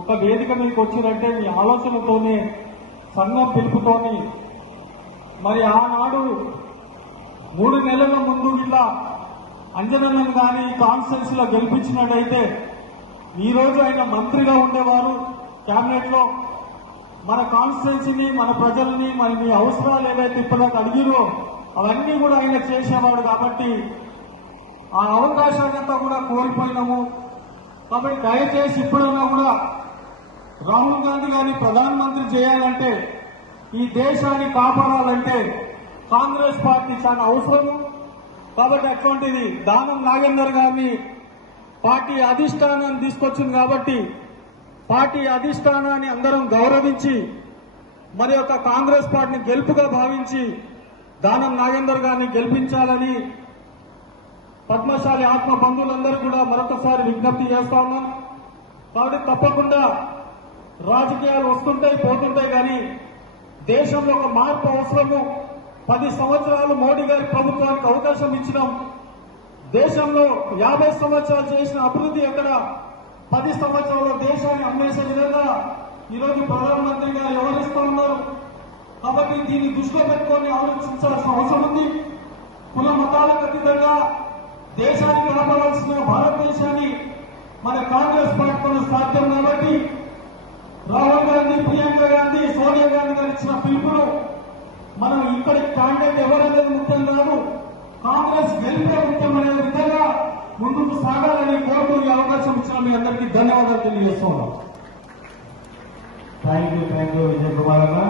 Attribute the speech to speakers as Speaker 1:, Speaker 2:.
Speaker 1: ఒక వేదిక మీకు వచ్చిందంటే మీ ఆలోచనతోనే సంఘం పిలుపుతోని. మరి ఆనాడు మూడు నెలల ముందు ఇలా అంజనన్నను కానీ కాన్ఫరెన్స్లో గెలిపించినట్టయితే ఈ రోజు ఆయన మంత్రిగా ఉండేవారు. కేబినెట్లో మన కాన్స్టిట్యున్సీని మన ప్రజల్ని మరి మీ అవసరాలు ఏవైతే ఇప్పటిదాకా అడిగిరో అవన్నీ కూడా ఆయన చేసేవాడు కాబట్టి ఆ అవకాశాలంతా కూడా కోల్పోయినాము. కాబట్టి దయచేసి ఇప్పుడైనా కూడా రాహుల్ గాంధీ గారిని ప్రధానమంత్రి చేయాలంటే ఈ దేశాన్ని కాపాడాలంటే కాంగ్రెస్ పార్టీ చాలా అవసరం కాబట్టి అటువంటిది దానం నాగేందర్ గారిని పార్టీ అధిష్టానాన్ని తీసుకొచ్చింది కాబట్టి పార్టీ అధిష్టానాన్ని అందరం గౌరవించి మరి యొక్క కాంగ్రెస్ పార్టీని గెలుపుగా భావించి దానం నాగేందర్ గారిని గెలిపించాలని పద్మశాలి ఆత్మ బంధువులందరూ కూడా మరొకసారి విజ్ఞప్తి చేస్తా ఉన్నాం. కాబట్టి తప్పకుండా రాజకీయాలు వస్తుంటాయి పోతుంటాయి కానీ దేశంలో ఒక మార్పు అవసరము. పది సంవత్సరాలు మోడీ గారి ప్రభుత్వానికి అవకాశం ఇచ్చినాం. దేశంలో యాభై సంవత్సరాలు చేసిన అభివృద్ధి ఎక్కడ? పది సంవత్సరాల్లో దేశాన్ని అమ్మేసే విధంగా ఈరోజు ప్రధానమంత్రిగా వ్యవహరిస్తూ ఉన్నారు. కాబట్టి దీన్ని దృష్టిలో పెట్టుకొని ఆలోచించాల్సిన అవసరం ఉంది. కుల మతాలకు అతీతంగా మన కాంగ్రెస్ పార్టీతో సాధ్యం కాబట్టి రాహుల్ గాంధీ ప్రియాంక గాంధీ సోనియా గాంధీ గారు ఇచ్చిన పిలుపును మనం ఇక్కడ కాంగ్రెస్ ఎవరనేది ముఖ్యం కాదు కాంగ్రెస్ గెలిపే ముఖ్యం అనే విధంగా ముందుకు సాగాలని కోరుతూ ఈ అవకాశం ఇచ్చిన మీ అందరికీ ధన్యవాదాలు తెలియజేస్తున్నాం
Speaker 2: thank you thank you Vijay Kumar అన్న.